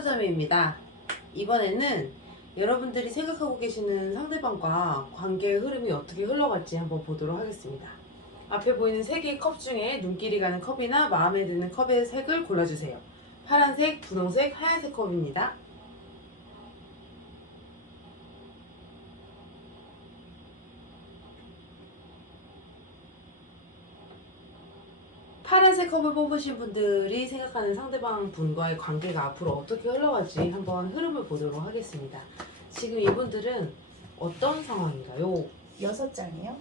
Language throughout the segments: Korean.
하루자매입니다. 이번에는 여러분들이 생각하고 계시는 상대방과 관계의 흐름이 어떻게 흘러갈지 한번 보도록 하겠습니다. 앞에 보이는 3개의 컵 중에 눈길이 가는 컵이나 마음에 드는 컵의 색을 골라주세요. 파란색, 분홍색, 하얀색 컵입니다. 파란색 컵을 뽑으신 분들이 생각하는 상대방 분과의 관계가 앞으로 어떻게 흘러갈지 한번 흐름을 보도록 하겠습니다. 지금 이분들은 어떤 상황인가요? 6장이요.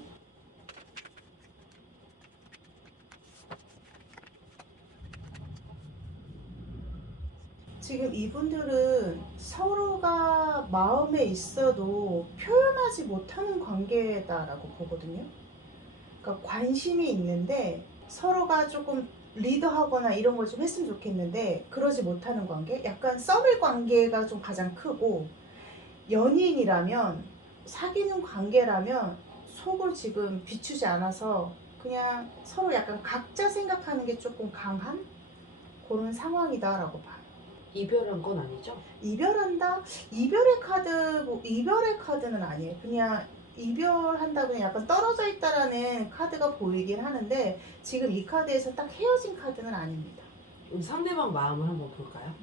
지금 이분들은 서로가 마음에 있어도 표현하지 못하는 관계다라고 보거든요. 그러니까 관심이 있는데 서로가 조금 리드하거나 이런 걸 좀 했으면 좋겠는데 그러지 못하는 관계? 약간 썸의 관계가 좀 가장 크고, 연인이라면, 사귀는 관계라면 속을 지금 비추지 않아서 그냥 서로 약간 각자 생각하는 게 조금 강한 그런 상황이다라고 봐요. 이별한 건 아니죠? 이별한다? 이별의 카드는 아니에요. 그냥 이별한다고 그냥 약간 떨어져 있다라는 카드가 보이긴 하는데, 지금 이 카드에서 딱 헤어진 카드는 아닙니다. 우리 상대방 마음을 한번 볼까요?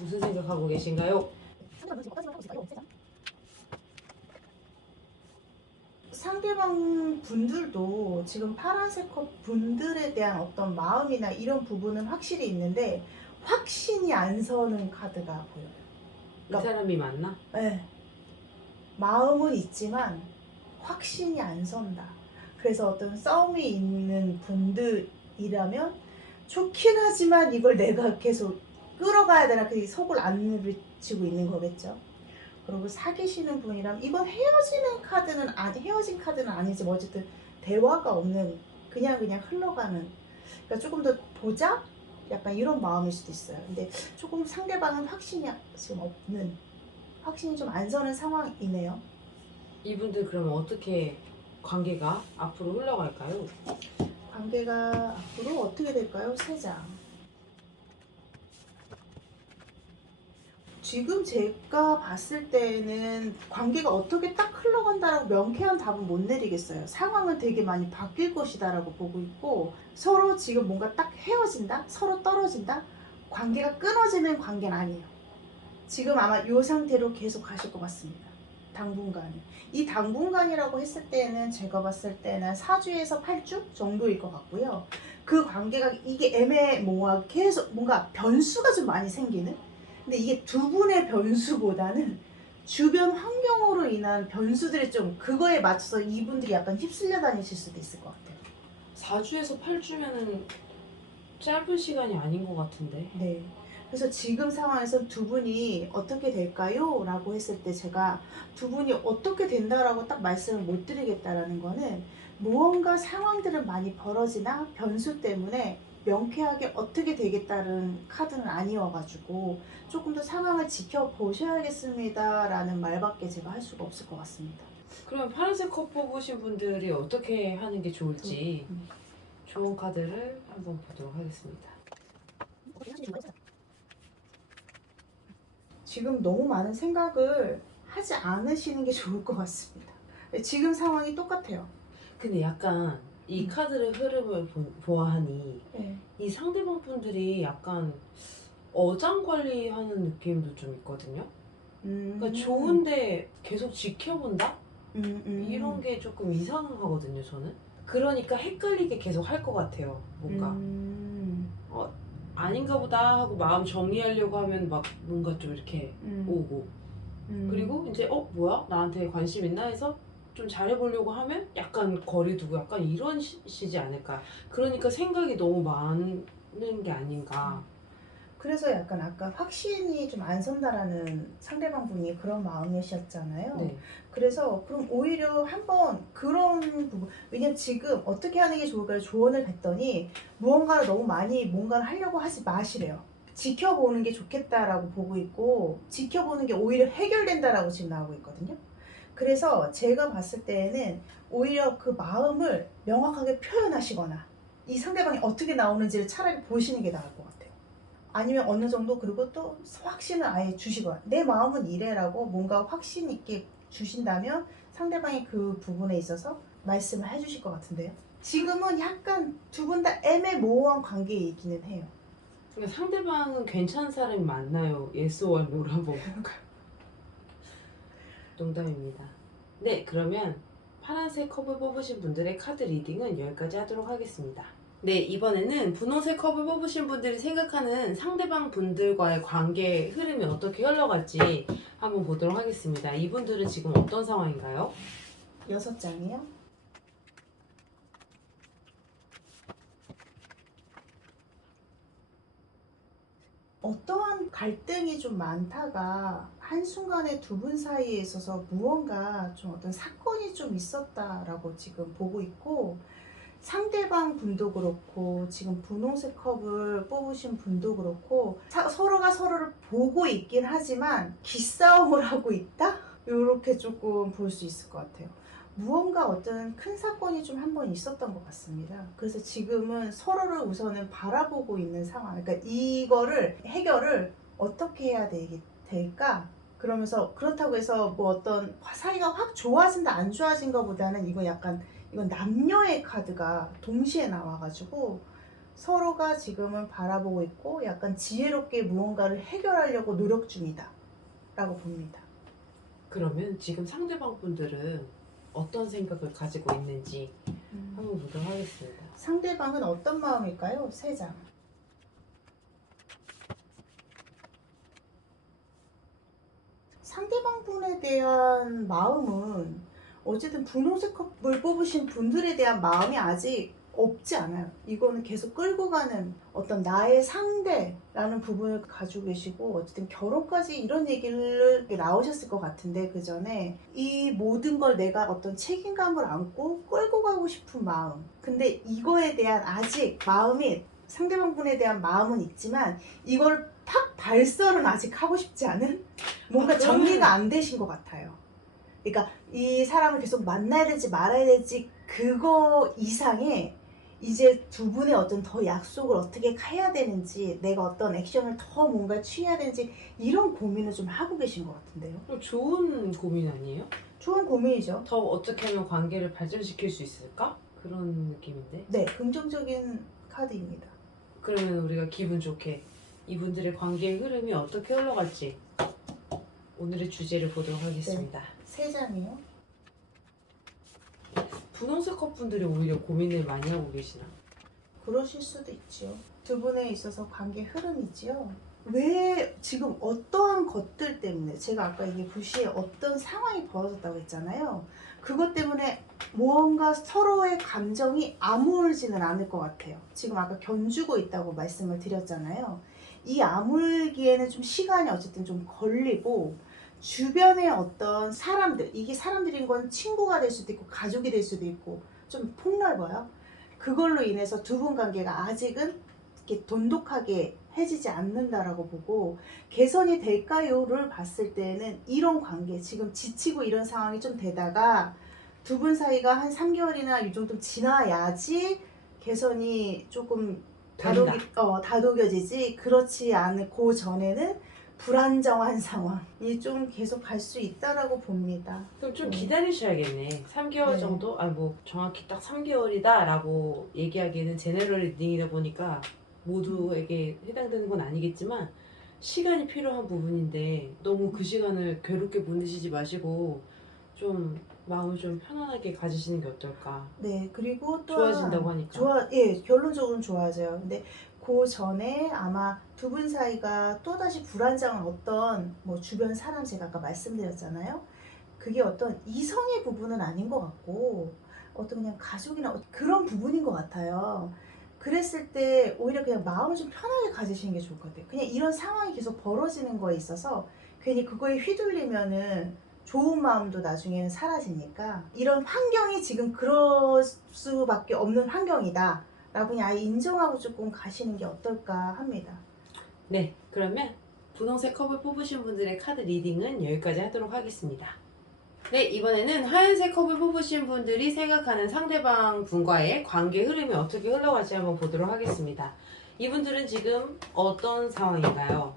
무슨 생각하고 계신가요? 상대방 분들도 지금 파란색 컵 분들에 대한 어떤 마음이나 이런 부분은 확실히 있는데 확신이 안 서는 카드가 보여요. 이 사람이 맞나? 네. 마음은 있지만 확신이 안 선다. 그래서 어떤 싸움이 있는 분들이라면 좋긴 하지만 이걸 내가 계속 끌어가야 되나, 그 속을 안 비치고 있는 거겠죠. 그리고 사귀시는 분이라면 이건 헤어진 카드는 아니지, 뭐 어쨌든 대화가 없는, 그냥 흘러가는, 그러니까 조금 더 보자? 약간 이런 마음일 수도 있어요. 근데 조금 상대방은 확신이 지금 없는, 확신이 좀 안 서는 상황이네요. 이분들 그러면 어떻게 관계가 앞으로 흘러갈까요? 관계가 앞으로 어떻게 될까요? 3장. 지금 제가 봤을 때는 관계가 어떻게 딱 흘러간다라고 명쾌한 답은 못 내리겠어요. 상황은 되게 많이 바뀔 것이다라고 보고 있고, 서로 지금 뭔가 딱 헤어진다? 서로 떨어진다? 관계가 끊어지는 관계는 아니에요. 지금 아마 이 상태로 계속 가실 것 같습니다. 당분간. 이 당분간이라고 했을 때는 제가 봤을 때는 4주에서 8주 정도일 것 같고요. 그 관계가 이게 애매모호하게 계속 뭔가 변수가 좀 많이 생기는? 근데 이게 두 분의 변수보다는 주변 환경으로 인한 변수들이 좀, 그거에 맞춰서 이분들이 약간 휩쓸려 다니실 수도 있을 것 같아요. 4주에서 8주면은 짧은 시간이 아닌 것 같은데. 네. 그래서 지금 상황에서 두 분이 어떻게 될까요? 라고 했을 때 제가 두 분이 어떻게 된다라고 딱 말씀을 못 드리겠다라는 거는, 무언가 상황들은 많이 벌어지나 변수 때문에 명쾌하게 어떻게 되겠다는 카드는 아니어가지고 조금 더 상황을 지켜보셔야겠습니다 라는 말밖에 제가 할 수가 없을 것 같습니다. 그럼 파란색 컵 뽑으신 분들이 어떻게 하는 게 좋을지 좋은 카드를 한번 보도록 하겠습니다. 지금 너무 많은 생각을 하지 않으시는 게 좋을 것 같습니다. 지금 상황이 똑같아요. 근데 약간 이 카드의 흐름을 보아하니 네. 이 상대방 분들이 약간 어장관리하는 느낌도 좀 있거든요. 그러니까 좋은데 계속 지켜본다? 이런 게 조금 이상하거든요, 저는. 그러니까 헷갈리게 계속 할 것 같아요, 뭔가. 아닌가 보다 하고 마음 정리하려고 하면 막 뭔가 좀 이렇게 오고. 그리고 이제 뭐야? 나한테 관심 있나 해서 좀 잘해보려고 하면 약간 거리 두고 약간 이런 시지 않을까. 그러니까 생각이 너무 많은 게 아닌가. 그래서 약간 아까 확신이 좀 안 선다라는 상대방 분이 그런 마음이셨잖아요. 네. 그래서 그럼 오히려 한번 그런 부분, 왜냐면 지금 어떻게 하는 게 좋을까요? 조언을 했더니 무언가를 너무 많이 뭔가를 하려고 하지 마시래요. 지켜보는 게 좋겠다라고 보고 있고, 지켜보는 게 오히려 해결된다라고 지금 나오고 있거든요. 그래서 제가 봤을 때에는 오히려 그 마음을 명확하게 표현하시거나 이 상대방이 어떻게 나오는지를 차라리 보시는 게 나을 것 같아요. 아니면 어느 정도 그리고 또 확신을 아예 주시거나 내 마음은 이래라고 뭔가 확신 있게 주신다면 상대방이 그 부분에 있어서 말씀을 해주실 것 같은데요. 지금은 약간 두 분 다 애매모호한 관계에 있기는 해요. 그러니까 상대방은 괜찮은 사람이 맞나요? yes or no로 한번 볼까요? 농담입니다. 네, 그러면 파란색 컵을 뽑으신 분들의 카드 리딩은 여기까지 하도록 하겠습니다. 네, 이번에는 분홍색 컵을 뽑으신 분들이 생각하는 상대방 분들과의 관계 흐름이 어떻게 흘러갈지 한번 보도록 하겠습니다. 이분들은 지금 어떤 상황인가요? 6장이요. 어떠한 갈등이 좀 많다가 한순간에 두 분 사이에 있어서 무언가 좀 어떤 사건이 좀 있었다라고 지금 보고 있고, 상대방 분도 그렇고 지금 분홍색 컵을 뽑으신 분도 그렇고 서로가 서로를 보고 있긴 하지만 기싸움을 하고 있다? 이렇게 조금 볼 수 있을 것 같아요. 무언가 어떤 큰 사건이 좀 한 번 있었던 것 같습니다. 그래서 지금은 서로를 우선은 바라보고 있는 상황. 그러니까 이거를 해결을 어떻게 해야 될까? 그러면서 그렇다고 해서 뭐 어떤 사이가 확 좋아진다 안 좋아진 것보다는 이건 남녀의 카드가 동시에 나와가지고 서로가 지금은 바라보고 있고 약간 지혜롭게 무언가를 해결하려고 노력 중이다 라고 봅니다. 그러면 지금 상대방 분들은 어떤 생각을 가지고 있는지 한번 보도록 하겠습니다. 상대방은 어떤 마음일까요? 3장. 상대방 분에 대한 마음은 어쨌든 분홍색 컵을 뽑으신 분들에 대한 마음이 아직 없지 않아요. 이거는 계속 끌고 가는 어떤 나의 상대라는 부분을 가지고 계시고, 어쨌든 결혼까지 이런 얘기를 나오셨을 것 같은데, 그 전에 이 모든 걸 내가 어떤 책임감을 안고 끌고 가고 싶은 마음. 근데 이거에 대한 아직 마음이, 상대방 분에 대한 마음은 있지만 이걸 팍 발설은 아직 하고 싶지 않은, 뭔가 정리가 안 되신 것 같아요. 그러니까 이 사람을 계속 만나야 될지 말아야 될지 그거 이상의 이제 두 분의 어떤 더 약속을 어떻게 해야 되는지, 내가 어떤 액션을 더 뭔가 취해야 되는지 이런 고민을 좀 하고 계신 것 같은데요. 좋은 고민 아니에요? 좋은 고민이죠. 더 어떻게 하면 관계를 발전시킬 수 있을까? 그런 느낌인데. 네, 긍정적인 카드입니다. 그러면 우리가 기분 좋게 이분들의 관계의 흐름이 어떻게 흘러갈지 오늘의 주제를 보도록 하겠습니다. 3장이요. 분홍색 컵분들이 오히려 고민을 많이 하고 계시나? 그러실 수도 있죠. 두 분에 있어서 관계 흐름이지요. 왜 지금 어떠한 것들 때문에, 제가 아까 이게 부시에 어떤 상황이 벌어졌다고 했잖아요. 그것 때문에 무언가 서로의 감정이 아물지는 않을 것 같아요. 지금 아까 견주고 있다고 말씀을 드렸잖아요. 이 아물기에는 좀 시간이 어쨌든 좀 걸리고, 주변의 어떤 사람들, 이게 사람들인 건 친구가 될 수도 있고 가족이 될 수도 있고 좀 폭넓어요. 그걸로 인해서 두 분 관계가 아직은 이렇게 돈독하게 해지지 않는다라고 보고, 개선이 될까요를 봤을 때는 이런 관계, 지금 지치고 이런 상황이 좀 되다가 두 분 사이가 한 3개월이나 이 정도 지나야지 개선이 조금 다독여지지, 그렇지 않은 그 전에는 불안정한 상황이 좀 계속 갈 수 있다라고 봅니다. 그럼 좀 기다리셔야겠네. 3개월 네. 정도? 뭐 정확히 딱 3개월이다 라고 얘기하기에는 제너럴 리딩이다 보니까 모두에게 해당되는 건 아니겠지만 시간이 필요한 부분인데 너무 그 시간을 괴롭게 보내시지 마시고 좀 마음을 좀 편안하게 가지시는 게 어떨까. 네, 그리고 또 좋아진다고 하니까. 결론적으로는 좋아져요. 근데 그 전에 아마 두 분 사이가 또다시 불안정한 어떤 뭐 주변 사람, 제가 아까 말씀드렸잖아요. 그게 어떤 이성의 부분은 아닌 것 같고 어떤 그냥 가족이나 그런 부분인 것 같아요. 그랬을 때 오히려 그냥 마음을 좀 편하게 가지시는 게 좋을 것 같아요. 그냥 이런 상황이 계속 벌어지는 거에 있어서 괜히 그거에 휘둘리면은 좋은 마음도 나중에는 사라지니까, 이런 환경이 지금 그럴 수밖에 없는 환경이다 라고 그냥 아예 인정하고 조금 가시는 게 어떨까 합니다. 네, 그러면 분홍색 컵을 뽑으신 분들의 카드 리딩은 여기까지 하도록 하겠습니다. 네, 이번에는 하얀색 컵을 뽑으신 분들이 생각하는 상대방 분과의 관계 흐름이 어떻게 흘러갈지 한번 보도록 하겠습니다. 이분들은 지금 어떤 상황인가요?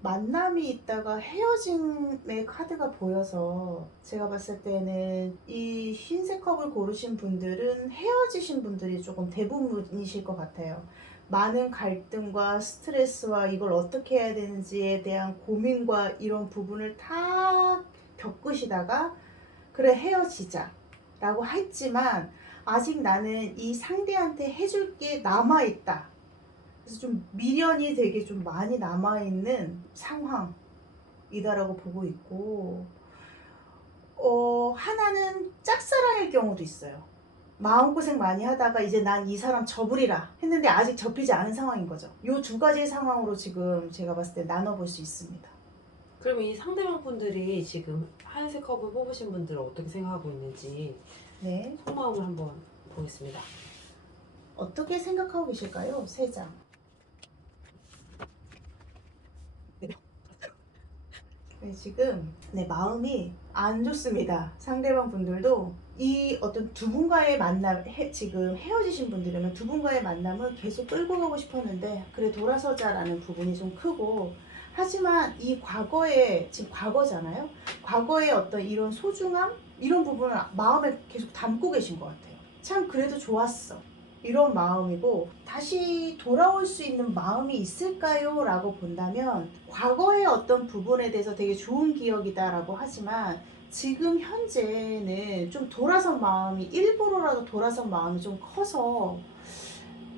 만남이 있다가 헤어짐의 카드가 보여서 제가 봤을 때는 이 흰색 컵을 고르신 분들은 헤어지신 분들이 조금 대부분이실 것 같아요. 많은 갈등과 스트레스와 이걸 어떻게 해야 되는지에 대한 고민과 이런 부분을 다 겪으시다가 그래 헤어지자 라고 했지만 아직 나는 이 상대한테 해줄 게 남아있다. 그래서 좀 미련이 되게 좀 많이 남아있는 상황이다라고 보고 있고, 하나는 짝사랑일 경우도 있어요. 마음고생 많이 하다가 이제 난 이 사람 접으리라 했는데 아직 접히지 않은 상황인 거죠. 이 두 가지의 상황으로 지금 제가 봤을 때 나눠볼 수 있습니다. 그러면 이 상대방 분들이 지금 하얀색 컵을 뽑으신 분들은 어떻게 생각하고 있는지 네. 속마음을 한번 보겠습니다. 어떻게 생각하고 계실까요? 세 장. 네, 지금 마음이 안 좋습니다. 상대방 분들도 이 어떤 두 분과의 만남, 지금 헤어지신 분들이면 두 분과의 만남을 계속 끌고 가고 싶었는데 그래 돌아서자라는 부분이 좀 크고, 하지만 이 과거에, 지금 과거잖아요. 과거의 어떤 이런 소중함, 이런 부분을 마음에 계속 담고 계신 것 같아요. 참 그래도 좋았어, 이런 마음이고, 다시 돌아올 수 있는 마음이 있을까요? 라고 본다면 과거의 어떤 부분에 대해서 되게 좋은 기억이다 라고 하지만 지금 현재는 좀 돌아선 마음이, 일부러라도 돌아선 마음이 좀 커서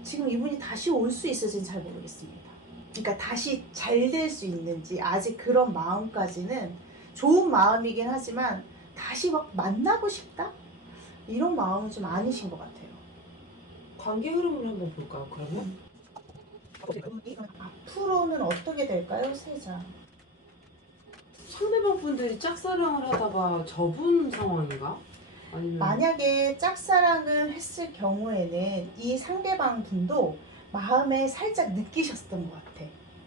지금 이분이 다시 올 수 있을지는 잘 모르겠습니다. 그러니까 다시 잘 될 수 있는지, 아직 그런 마음까지는 좋은 마음이긴 하지만 다시 막 만나고 싶다? 이런 마음은 좀 아니신 것 같아요. 관계 흐름을 한번 볼까요, 그러면? 앞으로는 어떻게 될까요? 세 장. 상대방 분들이 짝사랑을 하다가 접은 상황인가? 아니면 만약에 짝사랑을 했을 경우에는 이 상대방 분도 마음에 살짝 느끼셨던 것 같아.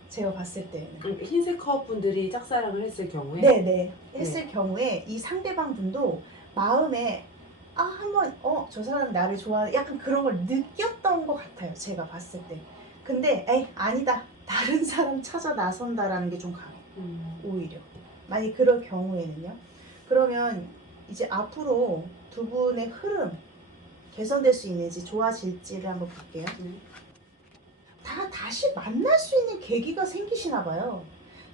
제가 봤을 때는. 흰색 컵 분들이 짝사랑을 했을 경우에 네네. 했을 경우에 이 상대방 분도 마음에 한번 저 사람 나를 좋아하는, 약간 그런 걸 느꼈던 것 같아요. 제가 봤을 때. 근데 에이 아니다, 다른 사람 찾아 나선다라는 게 좀 강해. 오히려 만약 그럴 경우에는요. 그러면 이제 앞으로 두 분의 흐름 개선될 수 있는지, 좋아질지를 한번 볼게요. 다시 만날 수 있는 계기가 생기시나 봐요.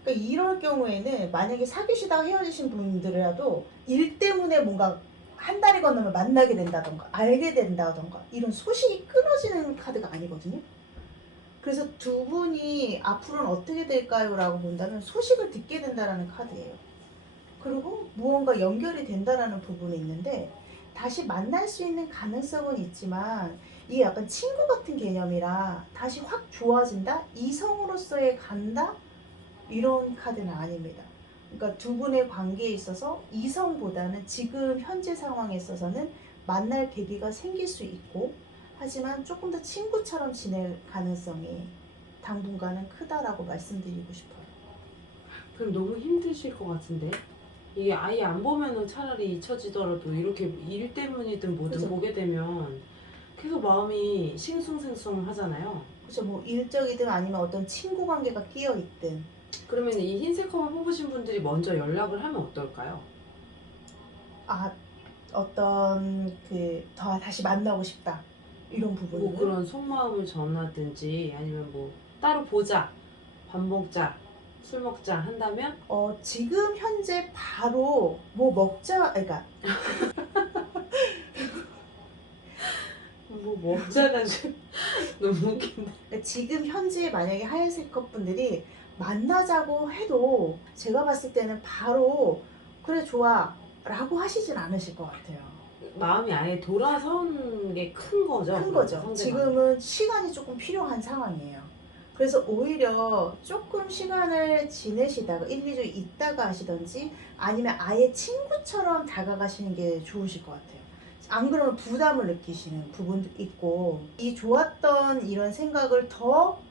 그러니까 이럴 경우에는 만약에 사귀시다가 헤어지신 분들이라도 일 때문에 뭔가 한 달이 건너면 만나게 된다던가 알게 된다던가 이런 소식이 끊어지는 카드가 아니거든요. 그래서 두 분이 앞으로는 어떻게 될까요? 라고 본다면 소식을 듣게 된다라는 카드예요. 그리고 무언가 연결이 된다라는 부분이 있는데 다시 만날 수 있는 가능성은 있지만 이게 약간 친구 같은 개념이라 다시 확 좋아진다? 이성으로서의 간다? 이런 카드는 아닙니다. 그러니까 두 분의 관계에 있어서 이성보다는 지금 현재 상황에 있어서는 만날 계기가 생길 수 있고, 하지만 조금 더 친구처럼 지낼 가능성이 당분간은 크다라고 말씀드리고 싶어요. 그럼 너무 힘드실 것 같은데 이게 아예 안 보면은 차라리 잊혀지더라도 이렇게 일 때문이든 뭐든 그죠. 보게 되면 계속 마음이 싱숭생숭 하잖아요. 그렇죠. 뭐 일적이든 아니면 어떤 친구 관계가 끼어 있든. 그러면 이 흰색 컵을 뽑으신 분들이 먼저 연락을 하면 어떨까요? 어떤 다시 만나고 싶다, 이런 부분은. 뭐 그런 속마음을 전하든지 아니면 뭐 따로 보자, 밥 먹자, 술 먹자 한다면 지금 현재 바로 뭐 먹자, 그러니까 뭐 먹자는 너무 웃긴데. 지금 현재 만약에 하얀색 컵분들이 만나자고 해도 제가 봤을 때는 바로 그래 좋아 라고 하시진 않으실 것 같아요. 마음이 아예 돌아선 게 큰 거죠. 큰 거죠. 상대방이. 지금은 시간이 조금 필요한 상황이에요. 그래서 오히려 조금 시간을 지내시다가 1, 2주 있다가 하시던지 아니면 아예 친구처럼 다가가시는 게 좋으실 것 같아요. 안 그러면 부담을 느끼시는 부분도 있고, 이 좋았던 이런 생각을 더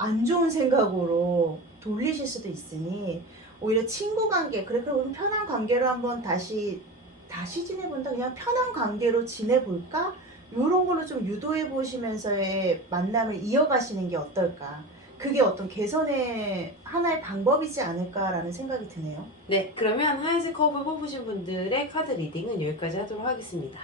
안 좋은 생각으로 돌리실 수도 있으니 오히려 친구 관계, 그래 그럼 편한 관계로 한번 다시 다시 지내본다, 그냥 편한 관계로 지내볼까? 이런 걸로 좀 유도해 보시면서의 만남을 이어가시는 게 어떨까? 그게 어떤 개선의 하나의 방법이지 않을까라는 생각이 드네요. 네, 그러면 하얀색 커브 뽑으신 분들의 카드 리딩은 여기까지 하도록 하겠습니다.